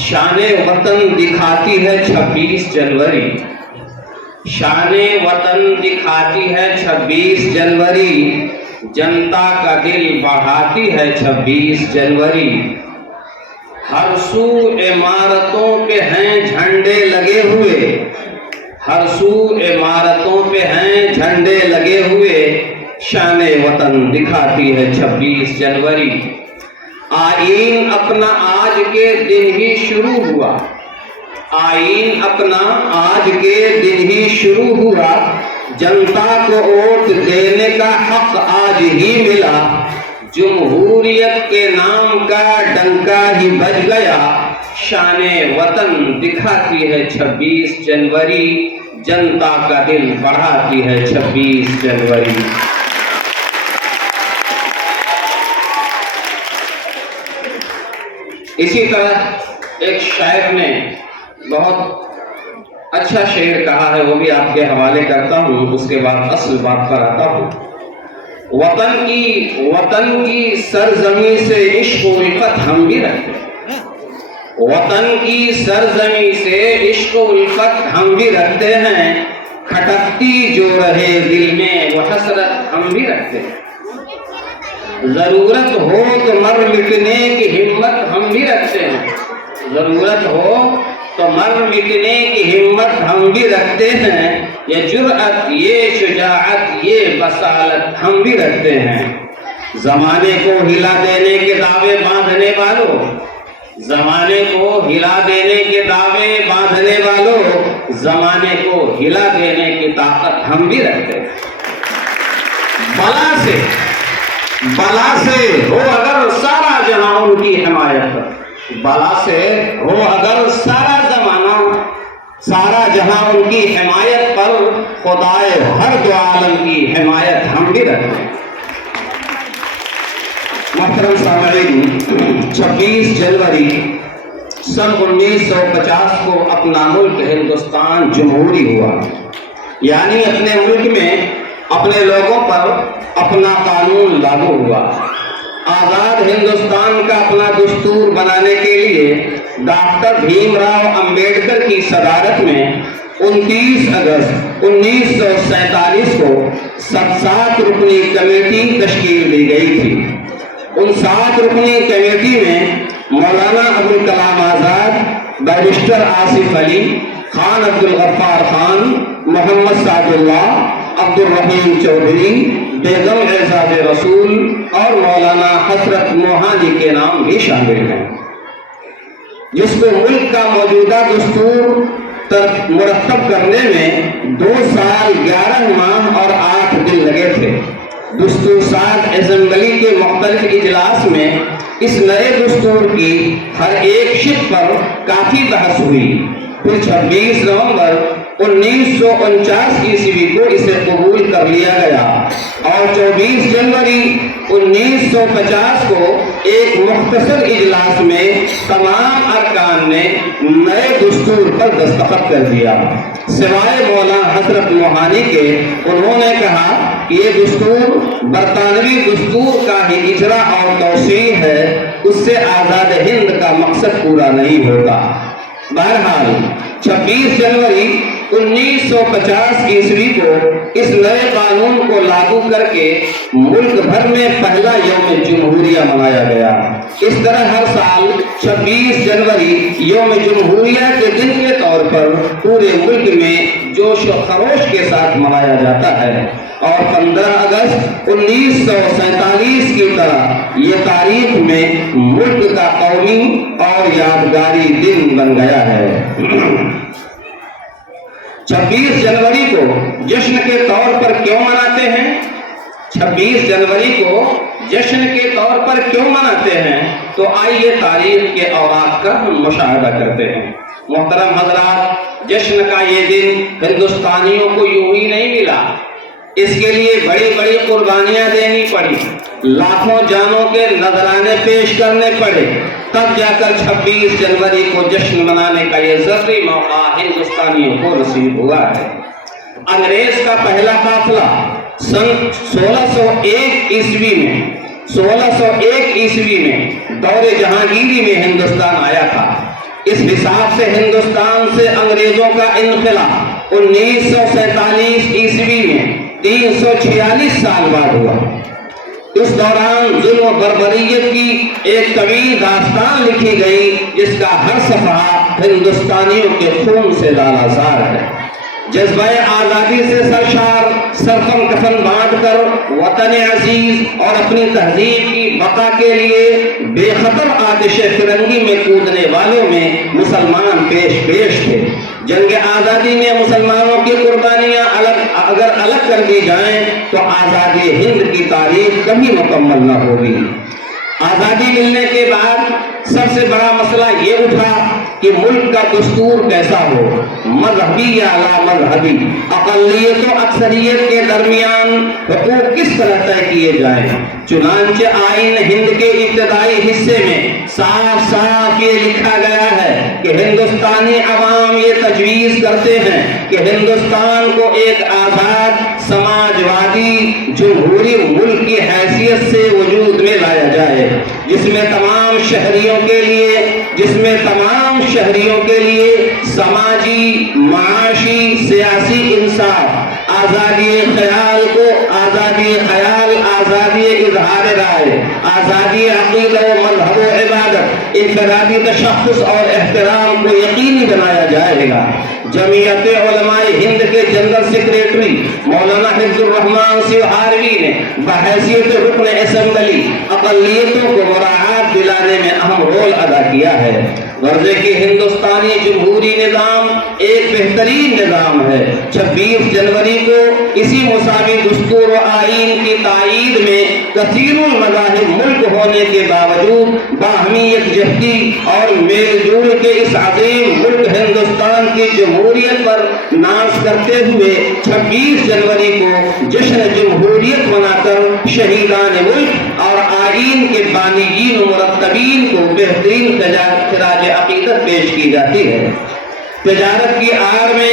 شان وطن دکھاتی ہے 26 جنوری، شان وطن دکھاتی ہے 26 جنوری، جنتا کا دل بڑھاتی ہے 26 جنوری۔ ہر سو عمارتوں پہ ہیں جھنڈے لگے ہوئے، ہر سو عمارتوں پہ ہیں جھنڈے لگے ہوئے، شان وطن دکھاتی ہے 26 جنوری۔ آئین اپنا آج کے دن ہی شروع ہوا، آئین اپنا آج کے دن ہی شروع ہوا، جنتا کو ووٹ دینے کا حق آج ہی ملا، جمہوریت کے نام کا ڈنکا ہی بج گیا، شان وطن دکھاتی ہے 26 جنوری، جنتا کا دل بڑھاتی ہے 26 جنوری۔ اسی طرح ایک شاعر نے بہت اچھا شعر کہا ہے، وہ بھی آپ کے حوالے کرتا ہوں، اس کے بعد اصل بات پر آتا ہوں۔ وطن کی سرزمین سے عشق و الفت ہم بھی رکھتے ہیں، وطن کی سرزمین سے عشق و الفت ہم بھی رکھتے ہیں، کھٹکتی جو رہے دل میں وہ حسرت ہم بھی رکھتے ہیں، ضرورت ہو تو مر مٹنے کی ہمت ہم بھی رکھتے ہیں، ضرورت ہو تو مر مٹنے کی ہمت ہم بھی رکھتے ہیں، یہ جرأت یہ شجاعت یہ بصالت ہم بھی رکھتے ہیں۔ زمانے کو ہلا دینے کے دعوے باندھنے والوں، زمانے کو ہلا دینے کے دعوے باندھنے والوں، زمانے کو ہلا دینے کی طاقت ہم بھی رکھتے ہیں۔ بلا سے ہو اگر سارا جہاں ان کی حمایت پر، بلا سے ہو اگر سارا زمانہ سارا جہاں ان کی حمایت پر، خدائے ہر دو عالم کی حمایت ہم بھی رکھتے ہیں۔ محترم سامعین، 26 جنوری سن 1950 کو اپنا ملک ہندوستان جمہوری ہوا، یعنی اپنے ملک میں اپنے لوگوں پر اپنا قانون لاگو ہوا۔ آزاد ہندوستان کا اپنا دستور بنانے کے لیے ڈاکٹر بھیم راؤ امبیڈکر کی صدارت میں 29 اگست 1947 کو 7 رکنی کمیٹی تشکیل دی گئی تھی۔ ان 7 رکنی کمیٹی میں مولانا ابوالکلام آزاد، بیرسٹر آصف علی، خان عبدالغفار خان، محمد سعد اللہ، عبدالرحیم چودھری، بیگم اعزاز رسول اور مولانا حسرت موہانی کے نام بھی شامل ہیں، جس کو ملک کا موجودہ دستور مرتب کرنے میں 2 سال 11 ماہ اور 8 دن لگے تھے۔ دستور ساز اسمبلی کے مختلف اجلاس میں اس نئے دستور کی ہر ایک شق پر کافی بحث ہوئی، پھر 26 نومبر 1949 عیسوی کو اسے قبول کر لیا گیا اور 24 جنوری 1950 کو ایک مختصر اجلاس میں تمام ارکان نے نئے دستور پر دستخط کر دیا، سوائے مولانا حسرت موہانی کے۔ انہوں نے کہا کہ یہ دستور برطانوی دستور کا ہی اجرا اور توسیع ہے، اس سے آزاد ہند کا مقصد پورا نہیں ہوگا۔ بہرحال 26 جنوری 1950 عیسوی کو اس نئے قانون کو لاگو کر کے ملک بھر میں پہلا یوم جمہوریہ منایا گیا۔ اس طرح ہر سال 26 جنوری یوم جمہوریہ کے دن کے طور پر پورے ملک میں جوش و خروش کے ساتھ منایا جاتا ہے، اور 15 اگست 1947 کی طرح یہ تاریخ میں ملک کا قومی اور یادگاری دن بن گیا ہے۔ 26 جنوری کو جشن کے طور پر کیوں مناتے ہیں؟ 26 جنوری کو جشن کے طور پر کیوں مناتے ہیں؟ تو آئیے تاریخ کے اوراق کا ہم مشاہدہ کرتے ہیں۔ محترم حضرات، جشن کا یہ دن ہندوستانیوں کو یوں ہی نہیں ملا، اس کے لیے بڑی بڑی قربانیاں دینی پڑی، لاکھوں جانوں کے نذرانے پیش کرنے پڑے، تب جا کر 26 جنوری کو جشن منانے کا یہ ذرّی موقع ہندوستانیوں کو نصیب ہوا ہے۔ انگریز کا پہلا قافلہ سن 1601 عیسوی میں دور جہانگیری میں ہندوستان آیا تھا۔ اس حساب سے ہندوستان سے انگریزوں کا انخلا 1947 عیسوی میں 346 سال بعد ہوا۔ اس دوران ظلم و بربریت کی ایک طویل داستان لکھی گئی جس کا ہر صفحہ ہندوستانیوں کے خون سے لالازار ہے۔ جذبہ آزادی سے سرشار، سرفن کفن باندھ کر وطن عزیز اور اپنی تہذیب کی بقا کے لیے بے خطر آتش فرنگی میں کودنے والوں میں مسلمان پیش تھے۔ جنگ آزادی میں مسلمانوں کی قربانیاں اگر الگ کر دی جائیں تو آزادی ہند کی تاریخ کبھی مکمل نہ ہوگی۔ آزادی ملنے کے بعد سب سے بڑا مسئلہ یہ اٹھا کہ ملک کا دستور کیسا ہو، مذہبی یا لا مذہبی، اقلیت و اکثریت کے درمیان حقوق کس طرح طے کیے جائیں۔ چنانچہ آئین ہند کے ابتدائی حصے میں صاف صاف یہ لکھا گیا ہے کہ ہندوستانی عوام یہ تجویز کرتے ہیں کہ ہندوستان کو ایک آزاد سماجوادی جمہوری ملک کی حیثیت سے وجود میں لایا جائے، جس میں تمام شہریوں کے لیے سماجی، معاشی، سیاسی انصاف، آزادی خیال، آزادی اظہار رائے، آزادی عقیدہ و مذہب و عبادت، انفرادی تشخص اور احترام کو یقینی بنایا جائے گا۔ جمعیت علماء ہند کے جنرل سیکریٹری مولانا حفظ الرحمان سیوہاروی نے بحیثیت رکن اسمبلی اقلیتوں کو مراعات دلانے میں اہم رول ادا کیا ہے۔ غرض کہ ہندوستانی جمہوری نظام ایک بہترین نظام ہے۔ 26 جنوری کو اسی مساوی دستور و آئین کی تائید میں کثیر المذاہب ملک ہونے کے باوجود باہمی یکجہتی اور میل جول کے اس عظیم ملک ہندوستان کی جمہوریت پر ناز کرتے ہوئے 26 جنوری کو جشن جمہوریت منا کر شہیدان ملک اور آئین کے بانیین و مرتبین کو بہترین خراج عقیدت پیش کی جاتی ہے۔ تجارت کی آڑ میں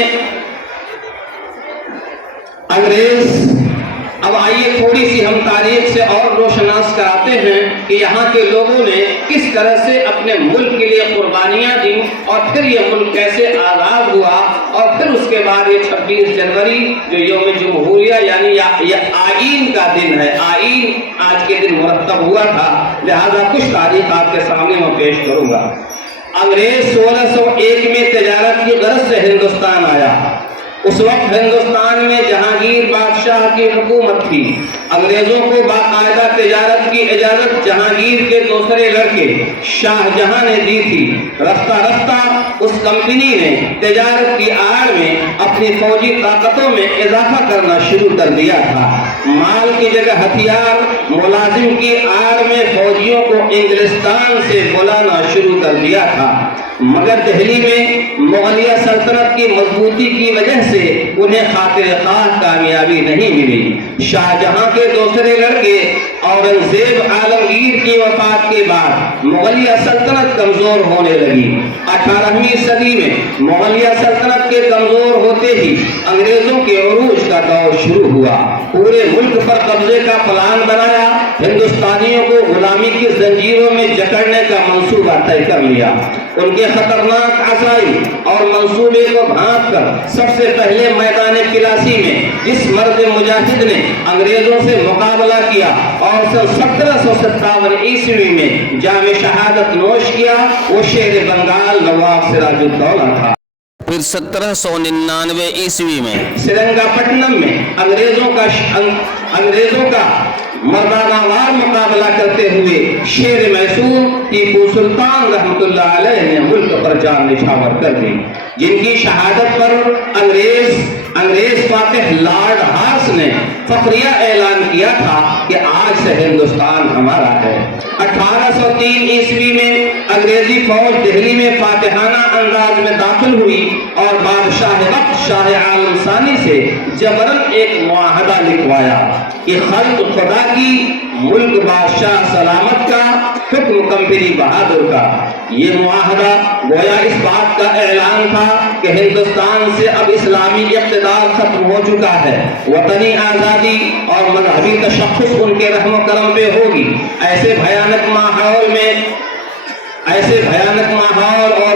انگریز، اب آئیے تھوڑی سی ہم تاریخ سے اور روشناس کراتے ہیں کہ یہاں کے لوگوں نے کس طرح سے اپنے ملک کے لیے قربانیاں دیں اور پھر یہ ملک کیسے آزاد ہوا، اور پھر اس کے بعد یہ 26 جنوری جو یوم جمہوریہ یعنی یہ آئین کا دن ہے، آئین آج کے دن مرتب ہوا تھا، لہذا کچھ تاریخ آپ کے سامنے میں پیش کروں گا۔ انگریز 1601 میں تجارت کی غرض سے ہندوستان آیا۔ اس وقت ہندوستان میں جہانگیر بادشاہ کی حکومت تھی۔ انگریزوں کو باقاعدہ تجارت کی اجازت جہانگیر کے دوسرے لڑکے شاہ جہاں نے دی تھی۔ رفتہ رفتہ اس کمپنی نے تجارت کی آڑ میں اپنی فوجی طاقتوں میں اضافہ کرنا شروع کر دیا تھا۔ مال کی جگہ ہتھیار، ملازم کی آڑ میں فوجیوں کو انگلستان سے بلانا شروع کر دیا تھا، مگر دہلی میں مغلیہ سلطنت کی مضبوطی کی وجہ سے انہیں خاطر خواہ کامیابی نہیں ملی۔ شاہ جہاں کے دوسرے لڑکے اورنگزیب عالمگیر کی وفات کے بعد مغلیہ سلطنت کمزور ہونے لگی۔ 18ویں صدی میں مغلیہ سلطنت کے کمزور ہوتے ہی انگریزوں کے عروج کا دور شروع ہوا۔ پورے ملک پر قبضے کا پلان بنایا، ہندوستانیوں کو غلامی کی زنجیروں میں جکڑنے کا منصوبہ طے کر لیا۔ ان کے خطرناک عزائم اور منصوبے کو بھانپ کر سب سے پہلے میدان پلاسی میں جس مرد مجاہد نے انگریزوں سے مقابلہ کیا اور سن 1757 عیسوی میں جام شہادت نوش کیا، وہ شیر بنگال نواب سراج الدولہ تھا۔ پھر 1799 عیسوی میں سرنگا پٹنم میں انگریزوں کا مردانہ وار مقابلہ کرتے ہوئے شیر میسور ٹیپو سلطان رحمت اللہ علیہ نے ملک پر جان نچھاور کر دی، جن کی شہادت پر انگریز فاتح لارڈ ہارس نے فخریہ اعلان کیا تھا کہ آج سے ہندوستان ہمارا ہے۔ 1803 عیسوی میں انگریزی فوج دہلی میں فاتحانہ انداز میں داخل ہوئی اور بادشاہ وقت شاہ عالم ثانی سے جبرن ایک معاہدہ لکھوایا کہ خلق خدا کی، ملک بادشاہ سلامت کا، حکم کمپنی بہادر کا۔ یہ معاہدہ گویا اس بات کا اعلان تھا کہ ہندوستان سے اب اسلامی اقتدار ختم ہو چکا ہے، وطنی آزادی اور مذہبی تشخص ان کے رحم و کرم پہ ہوگی۔ ایسے بھیانک ماحول اور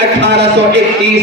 1831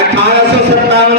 1857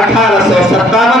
1857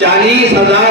40,000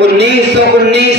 1919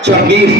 26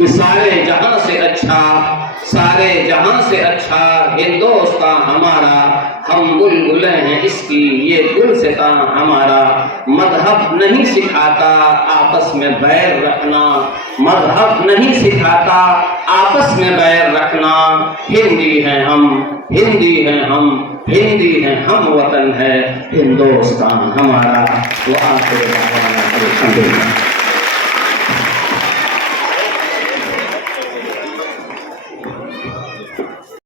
کہ سارے جہاں سے اچھا ہندوستان ہمارا، ہم بلبلیں ہیں اس کی یہ گلستاں ہمارا۔ مذہب نہیں سکھاتا آپس میں بیر رکھنا، مذہب نہیں سکھاتا آپس میں بیر رکھنا۔ ہندی ہیں ہم، ہندی ہیں ہم، ہندی ہیں ہم، وطن ہے ہندوستان ہمارا۔ وہ آخر دعوانا الحمدللہ۔